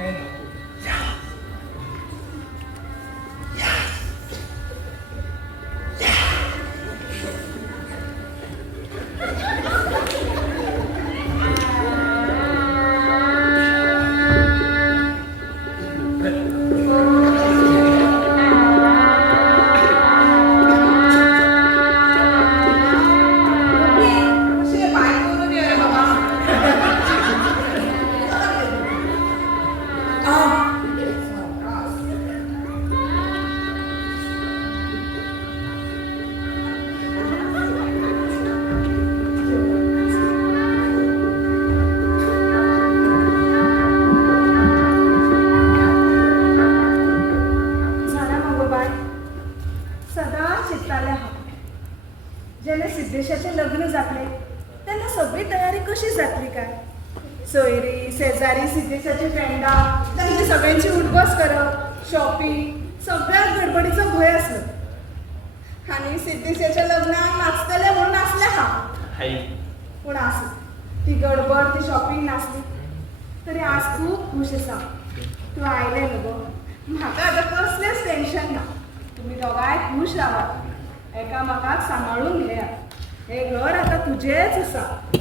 काय नको. सदा चित्ताले हा जेणे सिद्धेशाचे लग्न जातले त्यांना सगळी तयारी कशी जातली काय. सोयरी शेजारी सिद्धेशाची फ्रेंडा त्यांची सगळ्यांची उठबस करप शॉपिंग सगळ्या गडबडीचा भय असलो आणि सिद्धेशाच्या लग्नात नाचतले म्हणून नाचले हा. पूण असो ती गडबड ती शॉपिंग नाचली तरी आज खूप खुश असा. तू आयले न्हू गो. म्हाका आतां कसलेंच टेन्शन ना. तुम्ही दोगांय खुश रावात एकामेकाक सांबाळून घेयात. हे घर आता तुझेच आसा.